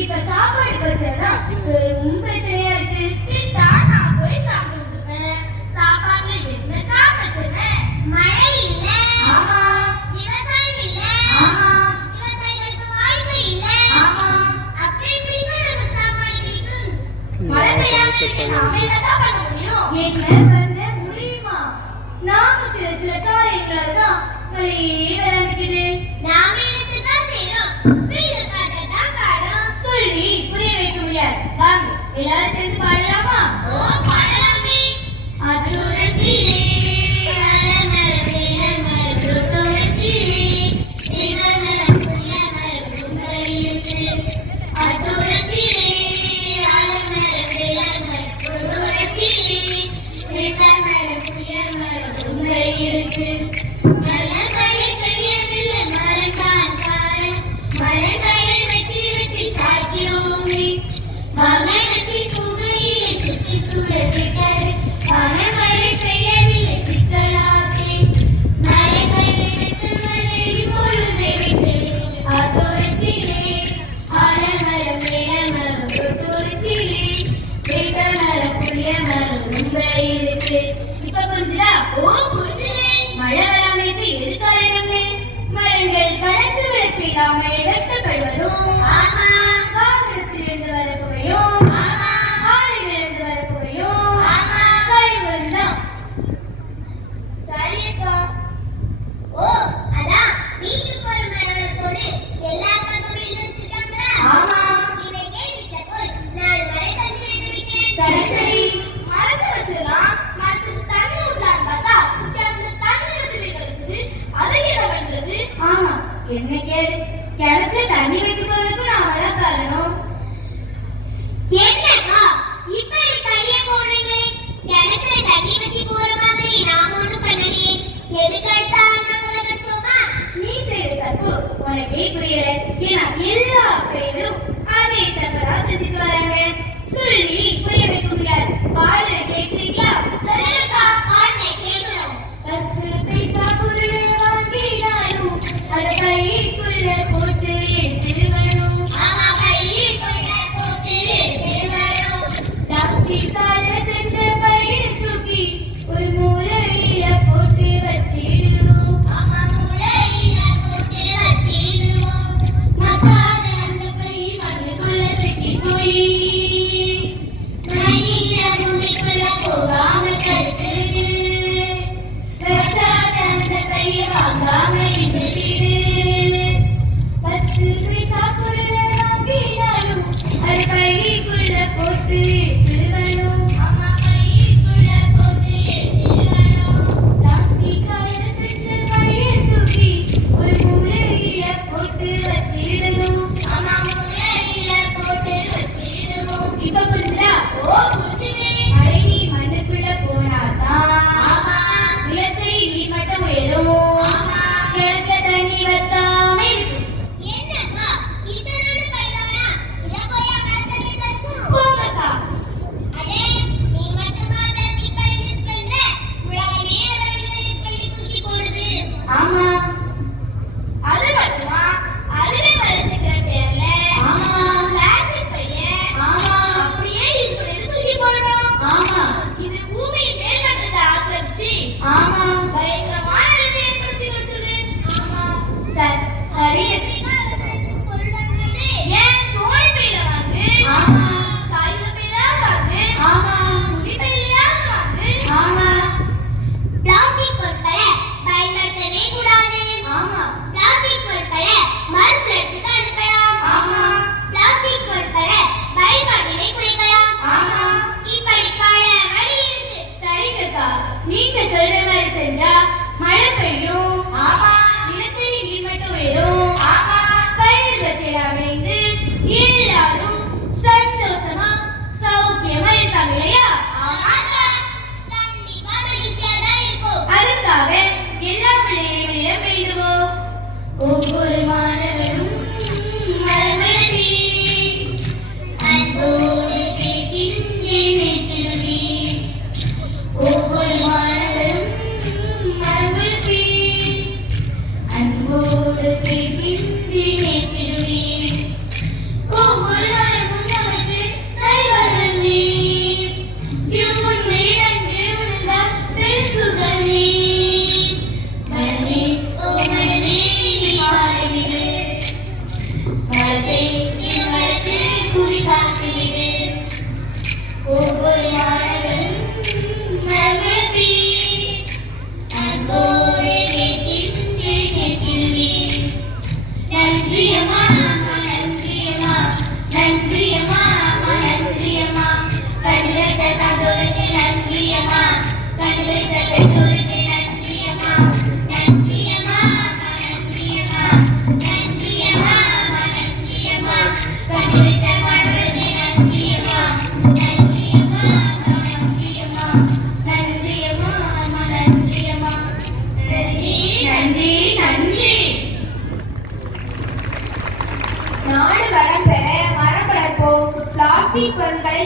இப்ப சாப்பாடு பிரச்சனை ரொம்ப பிரச்சனையா இருக்கு. நான் போய் சாப்பிடுவேன். சாப்பாடுல என்னக்கா பிரச்சனை? மழை இல்ல. ஆமா. விவசாயம் இல்ல. ஆமா. விவசாயிகளுக்கு வாழ்க்கை இல்ல. ஆமா. அப்படி இப்படின்னு நம்ம சாப்பாடு கிடைக்கும். மழை பெய்யாம நாம என்னதான் பண்ண முடியும்? என்ன பண்ண முடியுமா? நாம சில காரியங்களால தான் மழையே வராது. நாம என்னதான் செய்யறோம்? வாங்க எல்லாரும் சேர்ந்து பாடலாமா? ஓ பாடலாமே. அதுரத்திலே அலமரத்திலே மரத்தோரத்திலே நிகழ்நரப்புய மரப்புங்கயிருக்கு. அதுரத்திலே அலமரத்திலே மரத்தோரத்திலே நிகழ்நரப்புய மரப்புங்கயிருக்கு. மலர்களை செய்யவில்லை மரத்தான் காரணம். மலர்களை வெட்டி வெட்டி சாய்க்கிறோமே. மகனத்தின் புகையிலே சுற்றி சுழற்றாரு. மனமழை பெய்யவில்லை சிக்கலாகி. மரங்களை வெட்டுவதை பொழுதை விட்டு அதோரத்திலே ஆலமரம் இளமரம் தோட்டத்திலே வேட்டமரம் புளிய மரம் உங்க இருக்கு. இப்ப புரிஞ்சுதா? ஓ புரிஞ்சுதே. மழை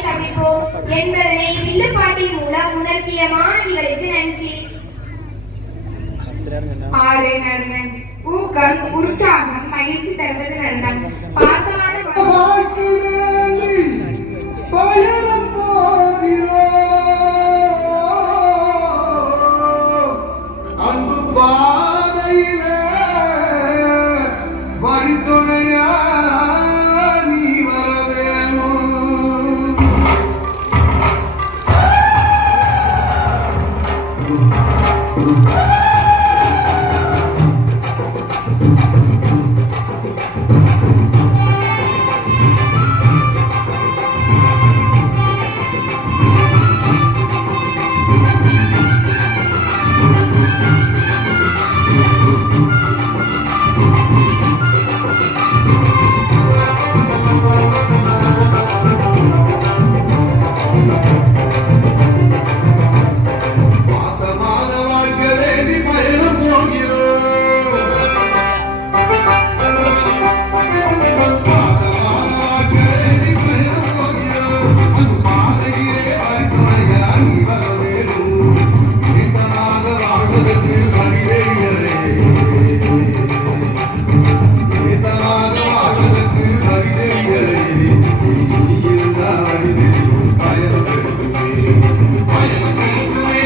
தவிர்ப்போம் என்பதனை வில்லுப்பாட்டின் மூலம் உணர்த்திய மாணவிகளுக்கு நன்றி. ஆறு நடனம் ஊக்கம் உற்சாகம் மகிழ்ச்சி தருவது நடனம். பாசமான அன்பு பாதையில வழித்துணையா நீ வர வேணும். பாசமான வாழ்க்கை வேண்டி பயணம் போகிறோம். பாசமான வாழ்க்கை வேண்டி பயணம் போகிறோம். அன்பு பாதையிலே வழித்துணையா நீ வர வேணும். நேசனாக வாழ்வதற்கு வழிதேடியரே. நேசனாக வாழ்வதற்கு வழிதேடியரே. நீ இருந்தா வழிதேடி பயணம் செலுத்துமே. பயணம் செலுத்துமே.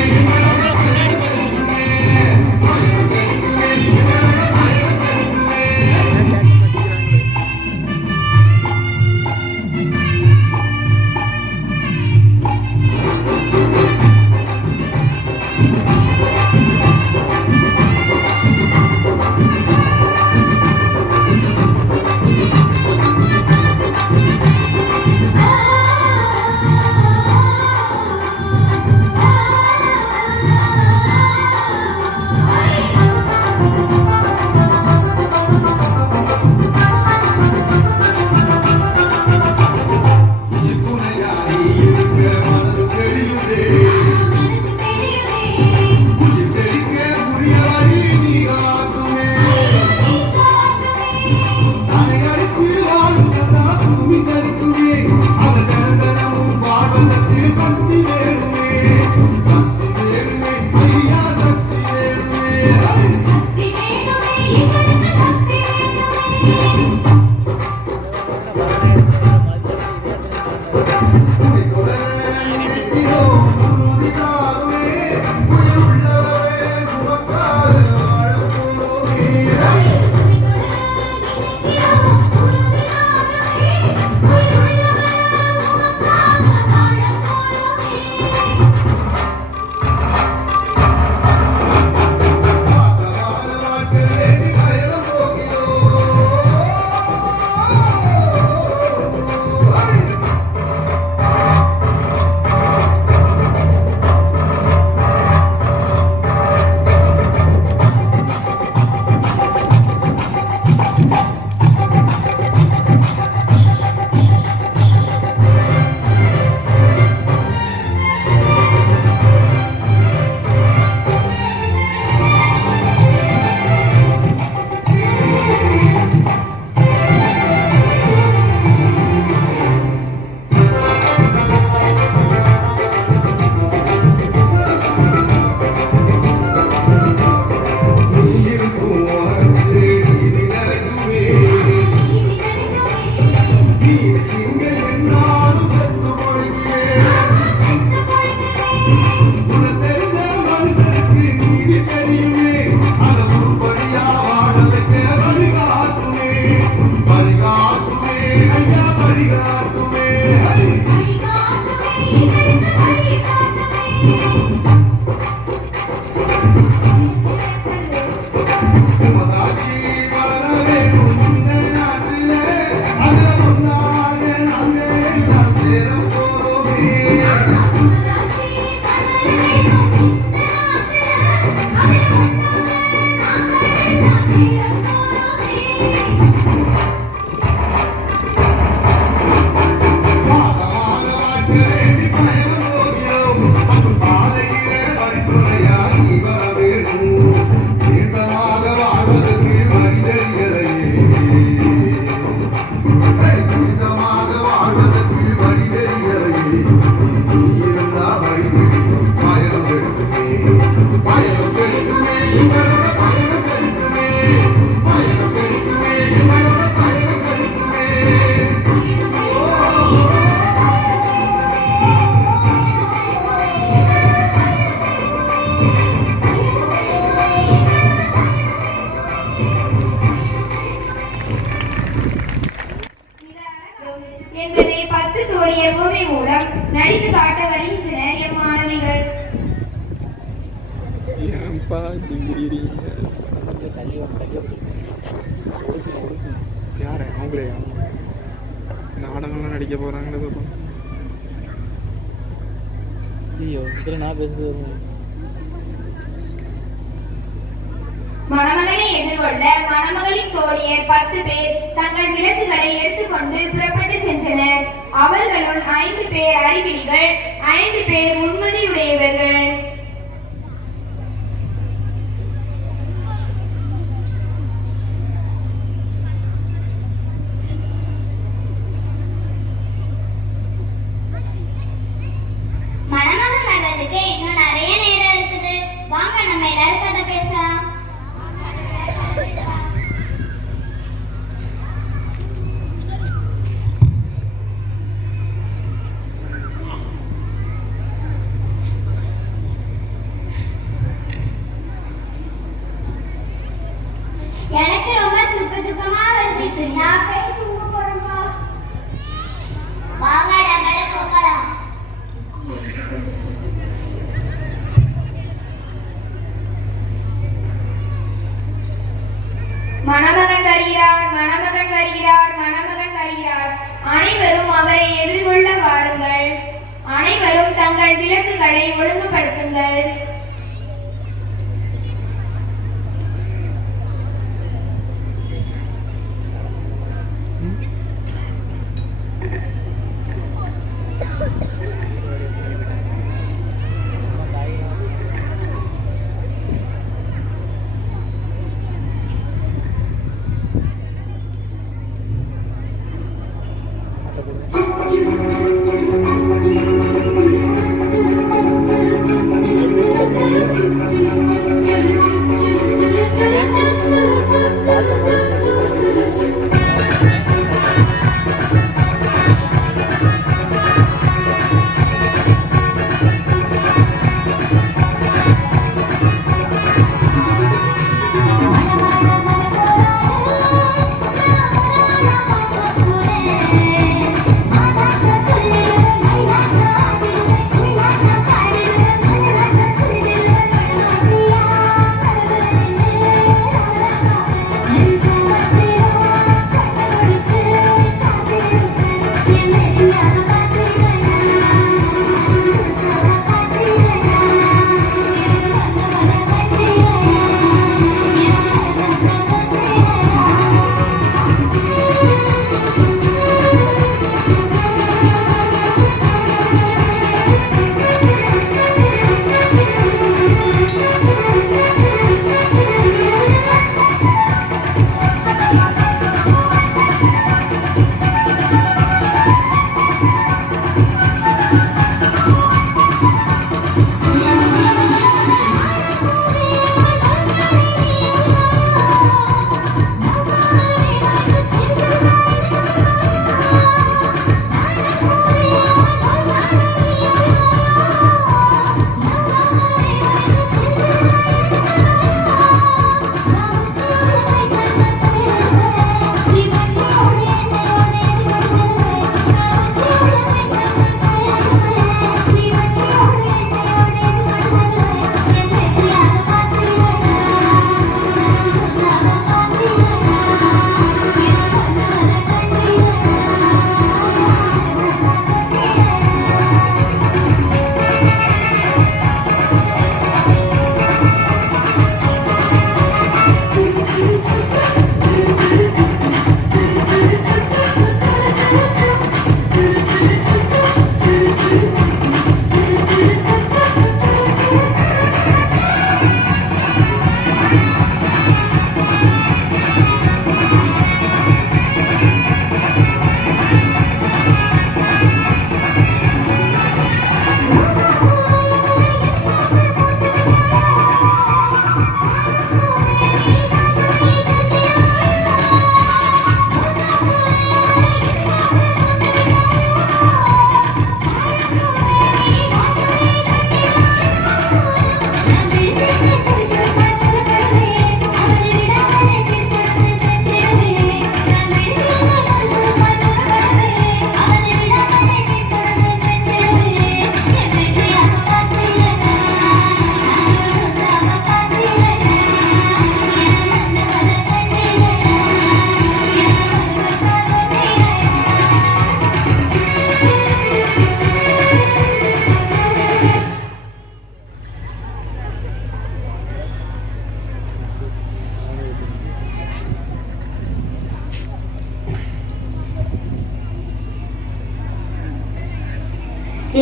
யாரு அவங்களே நாடகம்லாம் நடிக்க போறாங்கன்னு பார்ப்போம். ஐயோ இதில் நான் பேசுறது மணமகனை எதிர்கொள்ள மணமகளின் தோழியர் 10 பேர் தங்கள் விளக்குகளை எடுத்துக்கொண்டு புறப்பட்டு சென்றனர். அவர்களுள் 5 பேர் அறிவிலிகள், 5 பேர் முன்மதியுடையவர்கள். மணமகன் வர்றதுக்கு இன்னும் நிறைய நேரம் இருக்குது. வாங்க நம்ம எல்லாரும் கதை பேசலாம். எனக்கு ரொம்ப துக்கமா வருது. நான் போய் தூங்க போறேன்பா. வாங்க நம்மளே போகலாம். மணமகன் வருகிறார், மணமகன் வருகிறார், மணமகன் வருகிறார். அனைவரும் அவரை எதிர்கொள்ள வாருங்கள். அனைவரும் தங்கள் விளக்குகளை ஒழுங்குபடுத்துங்கள்.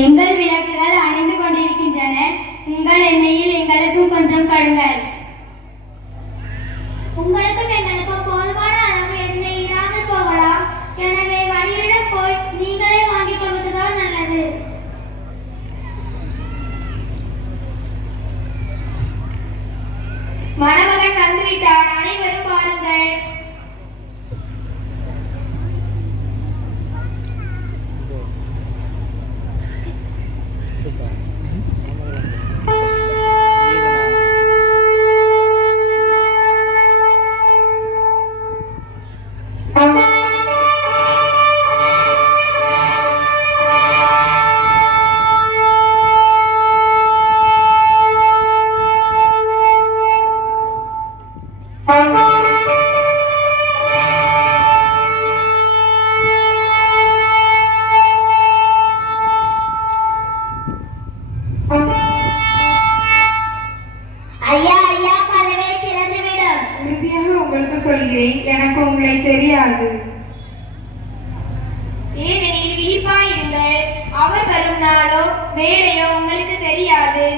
எங்கள் விளக்குகள் அணிந்து கொண்டிருக்கின்றன. உங்கள் எண்ணெயில் எங்களுக்கும் கொஞ்சம் படுங்கள். உங்களுக்கும் எங்களுக்கும் போதுமான அளவு எண்ணெய் இல்லாமல் போகலாம். எனவே வணிகரிடம் போய் நீங்களே வாங்கிக் கொள்வதுதான் நல்லது. மணமகன் வந்துவிட்டார், அனைவரும் பாருங்கள். ஐயா ஐயா, கதவை திறந்துவிடும். உறுதியாக உங்களுக்கு சொல்கிறேன், எனக்கு உங்களை தெரியாது. ஏனெனில் விழிப்பாயிருங்கள், அவர் வரும் நாளோ வேலையோ உங்களுக்கு தெரியாது.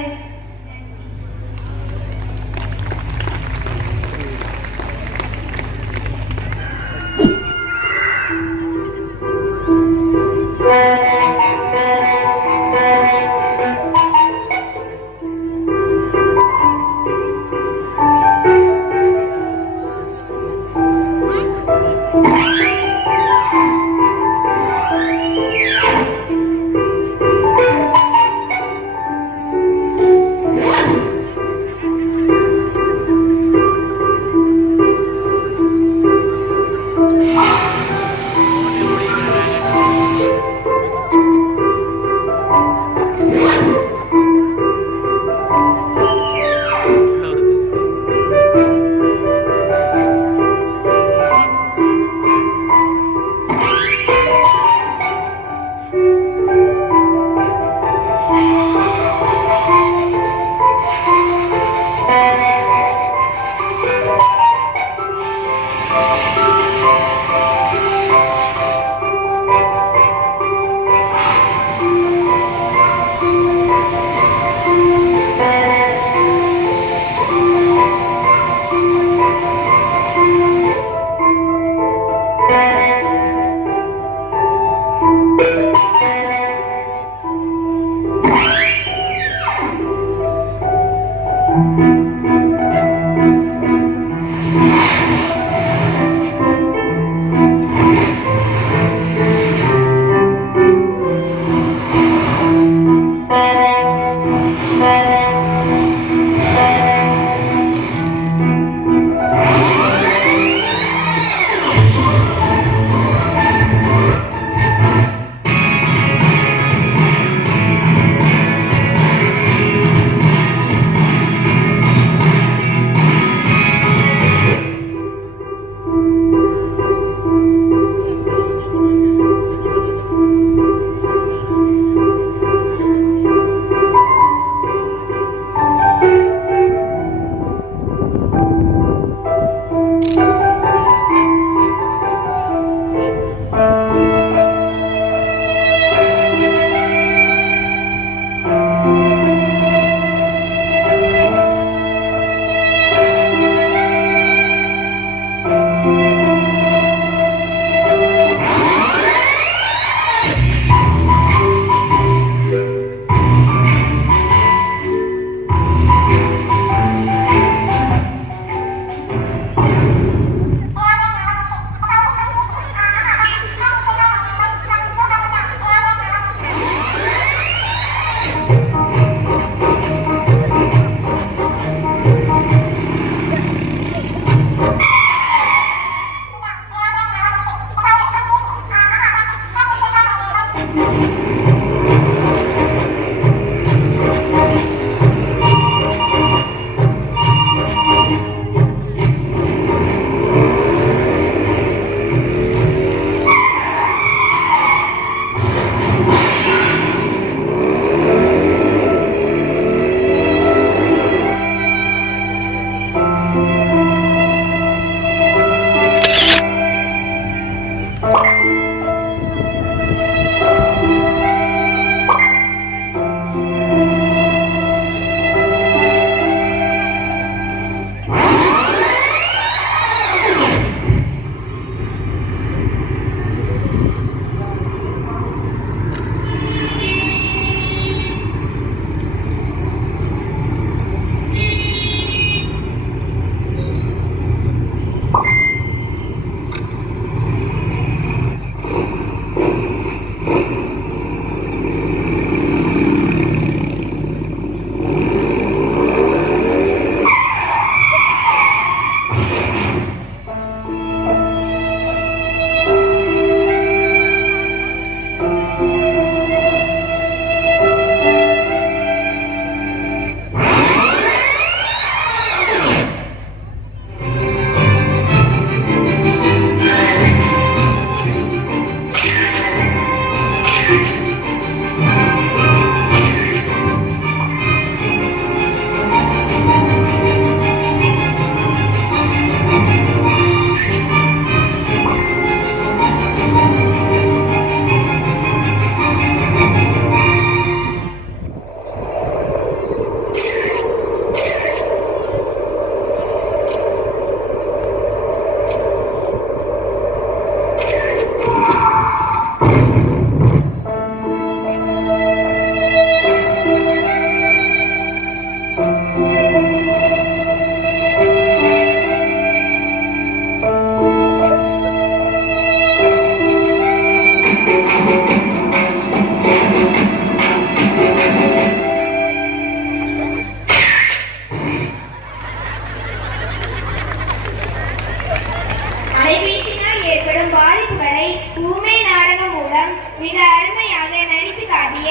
மிக அருமையாக நடித்து காட்டிய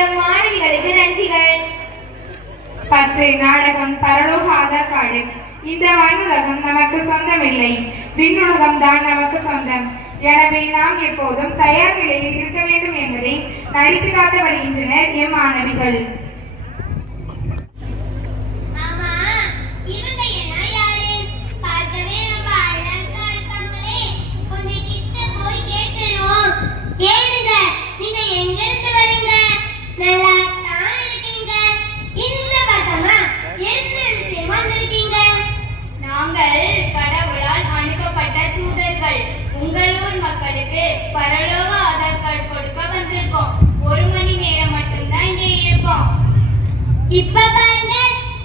எம் மாணவிகளுக்கு நன்றிகள். 10 நாடகம் பரலோக ஆதார் கார்டு. இந்த வானுலகம் நமக்கு சொந்தமில்லை, விண்ணுலகம் தான் நமக்கு சொந்தம். எனவே நாம் எப்போதும் தயார் நிலையில் இருக்க வேண்டும் என்பதை நடித்து காட்ட வருகின்றனர் எம் மாணவிகள். ஆமா, இவங்க எல்லாம் யாரு? பார்க்கவே ரொம்ப அழகா இருக்காங்களே. கொஞ்சம் கிட்ட போய் கேட்கணும். கேளுங்க, நீங்க எங்க இருந்து வரீங்க? நல்லா தான் இருக்கீங்க. இந்த பக்கமா என்ன விஷயமா வந்திருக்கீங்க? நாங்கள் கடவுளால் அனுப்பப்பட்ட தூதர்கள். உங்களூர் மக்களுக்கு பரலோக ஆதார் கார்டு கொடுக்க வந்திருக்கோம். 1 மணி நேரம் மட்டும்தான் இங்கே இருப்போம். இப்ப பாருங்க,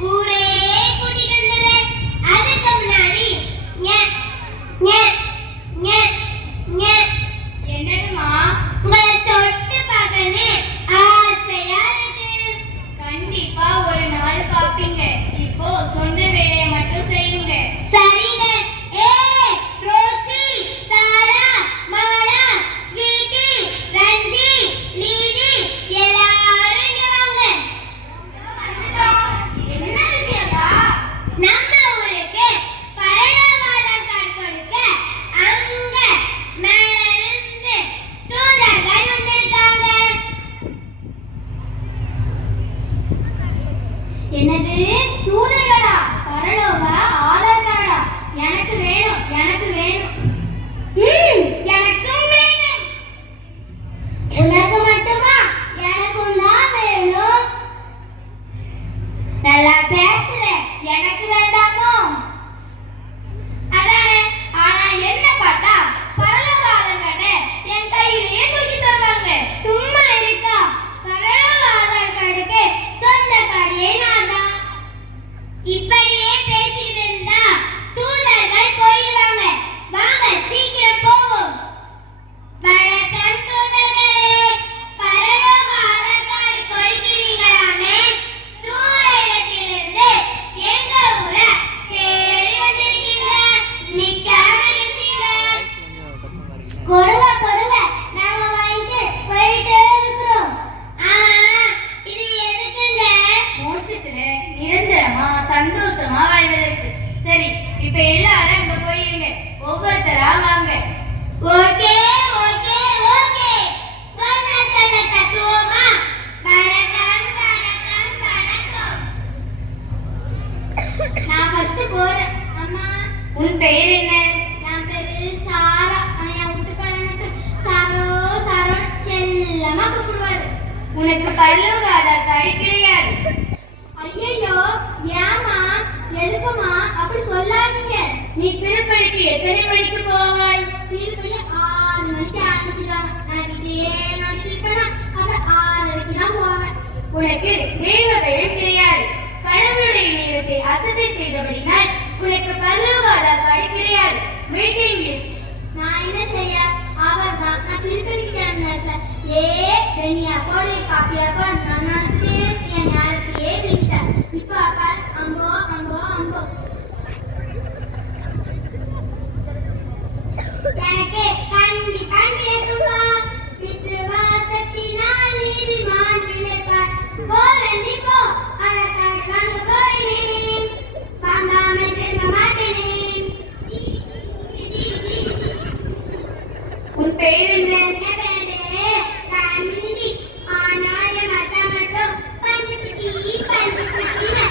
ஊரே கூட்டிட்டு வந்துடுறேன். அதுக்கு முன்னாடி ஞே, ஞே, ஞே, ஞே. என்னதுமா? உங்களை தொட்டு பார்க்கணும் ஆசையா இருக்கு. கண்டிப்பா ஒரு நாள் பாப்பீங்க. இப்போ சொன்ன வேலையை மட்டும் செய்யுங்க. சரிங்க. ஏய் ரோசி, சாரா, மாலா, ஸ்வீட்டி, ரஞ்சி, லீலி எல்லாரும் இங்க வாங்க. என்ன விஷயம்டா? நம்ம ஊருக்கு பரலோக ஆதார் கார்டு கொடுக்க அங்க மேல இருந்து தூதர்கள் வந்திருக்காங்க. என்னது தூதர்களா? பரலோக ஆதார் கார்டா? எனக்கு வேணும், எனக்கு வேணும். எனக்கும் வேணும். உனக்கு மட்டுமா? எனக்கும் தான் வேணும். நல்லா பேசுற, எனக்கு வேண்டாமோ? அதானே. ஆனா என்ன பார்த்தா பரலோக ஆதார் கார்டை என் கையிலேயே தூக்கி தருவாங்க. சும்மா இருக்கா? பரலோக ஆதார் கார்டுக்கு சொந்தக்காரியே நான் தான். இப்படியே பேசிட்டு இருந்தா தூதர்கள் போயிடுவாங்க. வாங்க சீக்கிரம் போவோம். வணக்கம் தூதர்களே, பரலோக ஆதார் கார்டு கொடுக்கிறீங்களாமே. தூர இடத்திலிருந்து எங்க ஊரை தேடி வந்திருக்கீங்க. நிக்காம இருக்கீங்க. கொடுங்க கொடுங்க, நாங்க வாங்கிட்டு போயிட்டே இருக்கிறோம். ஆமா, இது எதுக்குங்க? மோட்சத்துல நிரந்தரமா சந்தோஷமா வாழ்வதற்கு. சரி, இப்ப எல்லாரும் அங்க போயிருங்க. ஒவ்வொருத்தரா வாங்க. Okay okay okay. சொன்ன சொல்ல தத்துவமா? வணக்கம் வணக்கம் வணக்கம். நான் ஃபர்ஸ்ட் போறேன். அம்மா, உன் பெயர் என்ன? என் பேரு சாரா. ஆனா என் வீட்டுக்காரனுக்கு சாரோ சாரோ செல்லமா கூப்பிடுவாரு. உனக்கு பரலோக ஆதார் கார்டு கிடையாது. ஐயோ, ஏமா எதுக்குமா அப்படி சொல்லாதீங்க. நீ திருப்பதிக்கு எத்தனை மணிக்கு போவாய்? திருப்பதி 6 மணிக்கு ஆரம்பிச்சுட்டாங்க. நான் இதே நோட்டிட்டு இருப்பேனா? அப்புறம் 6:30க்கு தான் போவேன். உனக்கு தெய்வ பயம் கிடையாது. கடவுளுடைய நேரத்தை அசட்டை செய்தபடினால் உனக்கு பரலோக ஆதார் கார்டு கிடையாது. Waiting list. நான் என்ன செய்ய? அவர் தான் நான் திருப்பதிக்கு கிளம்பின நேரத்துல வெண்ணியா போடு காப்பியா போடு நான் நடத்திட்டே என் நேரத்தையே விட்டேன். இப்போ அப்பா அம்போ அம்போ அம்போ. எனக்கு கண்டிப்பா கிடைக்கும்பா. விசுவாசத்தினால் நீதிமான் பிழைப்பார். போறேன் போ, ஆதார் கார்டு வாங்க போறேன். வாங்காமல் திரும்ப மாட்டேனே. உன் பெயர் என்ன? ரஞ்சி. ஆனா என் மச்சான் மட்டும் பஞ்சு குட்டி பஞ்சு குட்டின்னு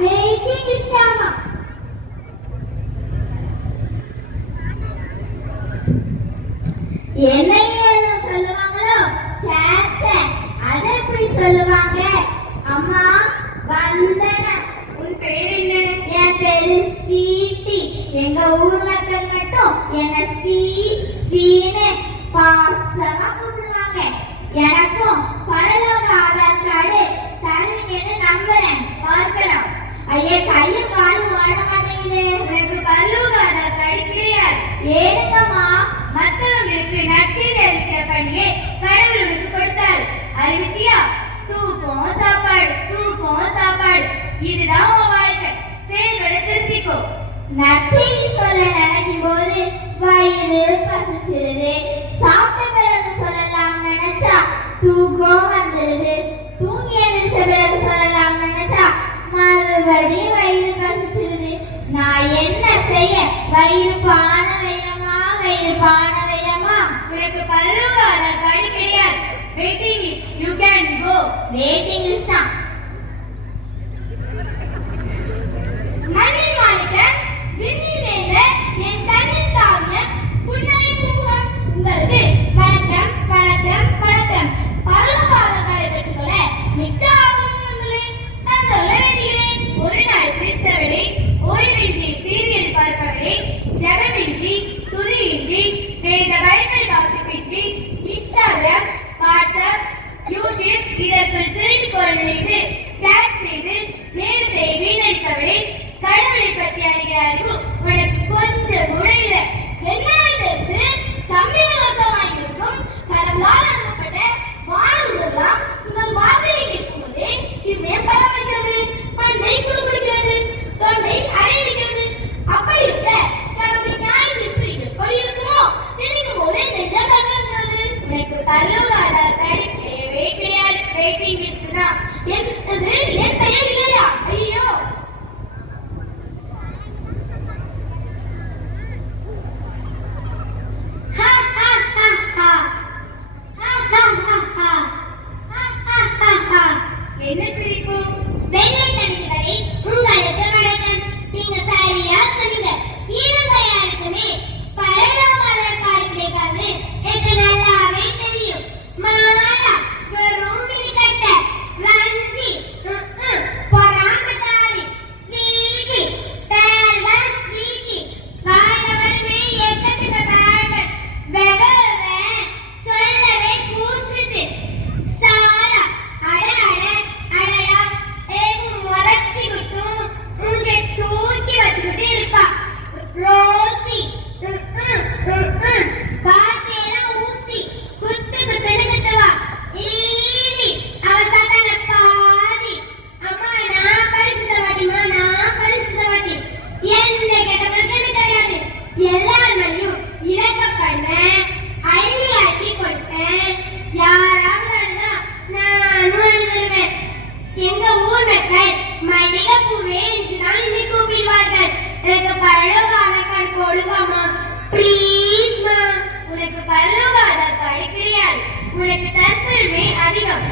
வெயிட்டிங் லிஸ்டாமா. என்னையே சொல்லுவாங்களோ? சேச்சே, அதை எப்படி சொல்லுவாங்க? அம்மா வந்தனம். உன் பேர் என்ன? என் பேரு ஸ்வீட்டி. எங்க ஊர் மக்கள் மட்டும் என்ன ஸ்வீன்னு பாசமா கூப்பிடுவாங்க. எனக்கும் பரலோக ஆதார் கார்டு தருவீங்கன்னு நம்புறேன். பார்க்கலாம். ஐயா, கையும் காலும் வாழ மாட்டேங்குது. எனக்கு பரலோக ஆதார் கார்டு கிடையாது. ஏனுங்கம்மா? மற்றவங்களுக்கு நற்செய்தி அறிவிக்கிற பணியை கடவுள் உனக்கு கொடுத்தார். அறிவிச்சியா? தூக்கம் சாப்பாடு, தூக்கம் சாப்பாடு, இதுதான் உன் வாழ்க்கை. செயல்பட திருத்திக்கோ. நற்செய்தி சொல்ல நினைக்கும் போது வயிறு பசிச்சிருது. சாப்பிட்ட பிறகு சொல்லலாம் நினைச்சா தூக்கம் வந்துடுது. தூங்கி எந்திரிச்ச பிறகு சொல்லலாம் நினைச்சா மறுபடியும் வயிறு பசிச்சிருது. நான் என்ன செய்ய? வயிறு பான வைரமா, வயிறு பான வைரமா. உனக்கு பரலோக ஆதார் கார்டு கிடையாது. Waiting list. You can go. Waiting list தான். மண்ணில் மாணிக்க விண்ணில் வேந்த என் கண்ணில் காவியம் புன்னகை பூவான். உங்களுக்கு வணக்கம் வணக்கம் வணக்கம். பரலோக ஆதார் கார்டை பெற்றுக்கொள்ள மிக்க ஆர்வம் வந்துள்ளேன். நான் சொல்ல வேண்டுகிறேன். ஒரு நாள் கிறிஸ்தவளை, ஓய்வின்றி சீரியல் பார்ப்பவளை, ஜபமின்றி துதியின்றி வேத பைபிள் வாசிப்பின்றி இன்ஸ்டாகிராம், வாட்ஸ்அப், யூடியூப் இதற்குள் திருட்டு போய் சாட் செய்து நேரத்தை வீணடிப்பவளை, கடவுளை பற்றி அறிகிற அறிவு உனக்கு கொஞ்சம் கூட இல்லை. என்ன தெரிந்து சமீபமாக இருக்கும் கடவுளால் அனுப்பப்பட்ட வானதூதர்களாம் உங்கள் வார்த்தையை கேட்கும்போது இதயம் பலப்படுகிறது, மண்டை குடுக்கிறது, தொண்டை அடைக்கிறது. அப்படி இருக்க கடவுளின் நியாய தீர்ப்பு எப்படி இருக்குமோ நினைக்கும் போதே நெஞ்சம் தகர்கிறது. உனக்கு பரலோக ஆதார் கார்டு கிடையவே கிடையாது. வெயிட்டிங் லிஸ்ட் தான். என் பெயர் இல்லையா? ஐயோ. என்ன சிரிப்பு? வெள்ளை தலிகளை உங்களுக்கு வணக்கம். நீங்க சரியா சொன்னீங்க. இவங்க யாருக்குமே பரலோக ஆதார் கார்டு கிடைக்காது. எனக்கு நல்லாவே தெரியும். மாலா, வெறும் மினிக்கட்ட, ரஞ்சி, பொறாமக்காரி, ஸ்வீட்டி, பேர்தா ஸ்வீட்டி, வாழவருமே எக்கச்சக்க பேர்கள், வெவவே சொல்லவே கூசுது. சாரா, அட அட அடடா, ஏவும் முறைச்சிக்கிட்டும் மூஞ்சை தூக்கி வச்சுக்கிட்டு இருப்பா. ரோசி, பாத்தியெல்லாம் ஊசி குத்து குத்துன்னு குத்துவா. லீவி, அவ சாத்தான பாதி. அம்மா, நான் பரிசுத்தவாட்டிமா, நான் பரிசுத்தவாட்டி. எந்த கெட்ட பழக்கமும் கிடையாது. எல்லார் மேலயும் இரக்கப்பண்ண, அள்ளி அள்ளி கொடுப்பேன். யாராவது அழுதா நானும் அழுதுருவேன். எங்க ஊர் மக்கள் மல்லிகைப்பூவே என்றுதான் என்னை கூப்பிடுவார்கள். எனக்கு பரலோக ஆதார் கார்டு கொடுங்கம்மா, ப்ளீஸ்மா. உனக்கு பரலோக ஆதார் கார்டு கிடையாது. உனக்கு தற்பெருமை அதிகம்.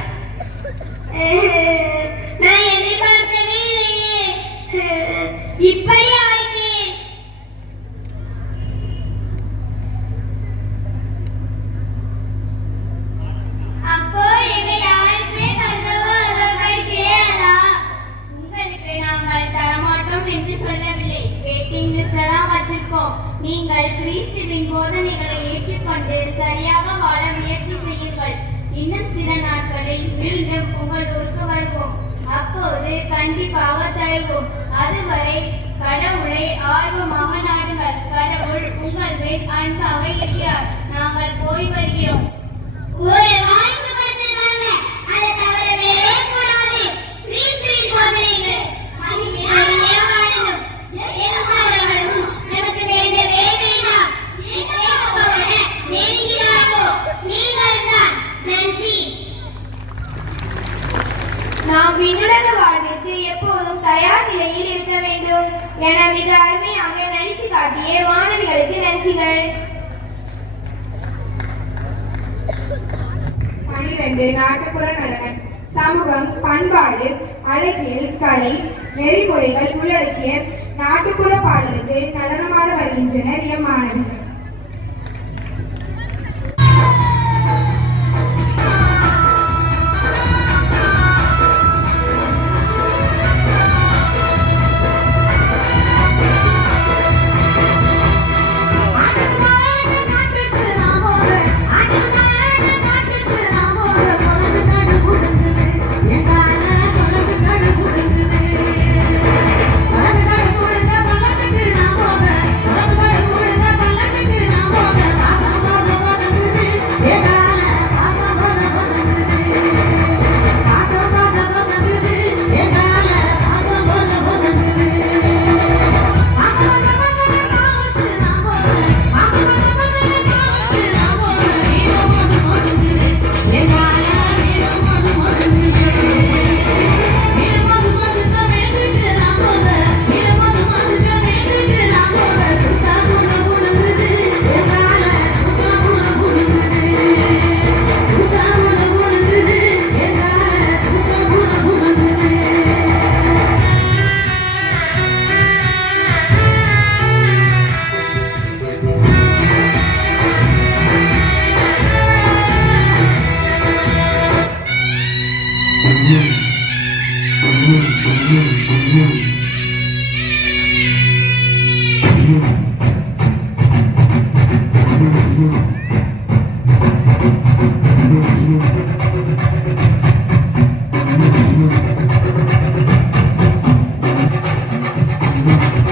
நான் எதிர்பார்க்கவே இல்லையே. இப்படி ஆயிட்டேன். அப்போ எங்க யாருக்குமே பரலோக ஆதார் கார்டு கிடையாதா? உங்களுக்கு நாங்கள் தரமாட்டோம் என்று சொல்லவில்லை. வெயிட்டிங் லிஸ்ட்ல தான் வச்சிருக்கோம். நீங்கள் கிறிஸ்துவின் போதனைகளை ஏற்றுக்கொண்டு சரியாக வாழ முயற்சி செய்யுங்கள். இன்னும் சில நாட்களில் மீண்டும் உங்கள் ஊருக்கு வருவோம். அப்போது கண்டிப்பாக தருவோம். அதுவரை கடவுளை ஆர்வமாக நாடுங்கள். கடவுள் உங்கள் மேல் அன்பாக இருக்கிறார். நாங்கள் போய் வருகிறோம். ஒரு வாய்ப்பு கொடுத்திருக்காங்க. அதை தவறவே கூடாது. கிறிஸ்துவின் போதனைகளை மகிழ்ச்சியாக வாழணும். எல்லாரும் நமக்கு வேண்டவே வேண்டாம். நெருங்கினாரோ நீங்கள் தான். நன்றி. நாம் விண்ணுலக வாழ்விற்கு எப்போதும் தயார் நிலையில் இருக்க வேண்டும் என மிக அருமையாக நடித்து காட்டிய மாணவிகளுக்கு நன்றிகள். 12 நாட்டுப்புற நடனம். சமூகம், பண்பாடு, அழகியல், கலை, நெறிமுறைகள் உள்ளடக்கிய நாட்டுப்புற பாடலுக்கு நடனமாட வருகின்றனர் எம் மாணவிகள். Thank you.